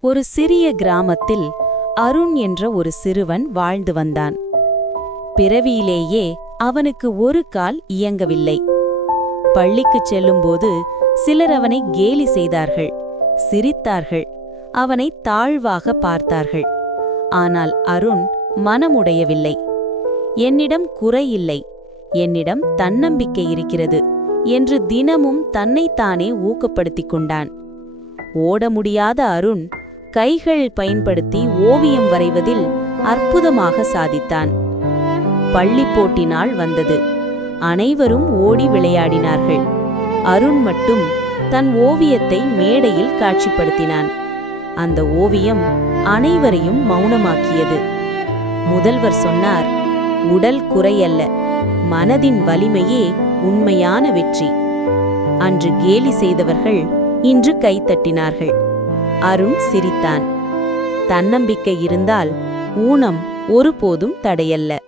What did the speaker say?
ஒரு சிறிய கிராமத்தில் அருண் என்ற ஒரு சிறுவன் வாழ்ந்து வந்தான். பிறவியிலேயே அவனுக்கு ஒரு கால் இயங்கவில்லை. பள்ளிக்குச் செல்லும்போது சிலர் அவனை கேலி செய்தார்கள் சிரித்தார்கள் அவனை தாழ்வாக பார்த்தார்கள். ஆனால் அருண் மனமுடையவில்லை. என்னிடம் குறையில்லை என்னிடம் தன்னம்பிக்கை இருக்கிறது என்று தினமும் தன்னைத்தானே ஊக்கப்படுத்திக் கொண்டான். ஓட முடியாத அருண் கைகள் பயன்படுத்தி ஓவியம் வரைவதில் அற்புதமாக சாதித்தான். பள்ளிப் போட்டி நாள் வந்தது. அனைவரும் ஓடி விளையாடினார்கள். அருண் மட்டும் தன் ஓவியத்தை மேடையில் காட்சிப்படுத்தினான். அந்த ஓவியம் அனைவரையும் மௌனமாக்கியது. முதல்வர் சொன்னார் உடல் குறையல்ல. மனதின் வலிமையே உண்மையான வெற்றி. அன்று கேலி செய்தவர்கள் இன்று கைத்தட்டினார்கள். அருண் சிரித்தான். தன்னம்பிக்கை இருந்தால் ஊனம் ஒருபோதும் தடையல்ல.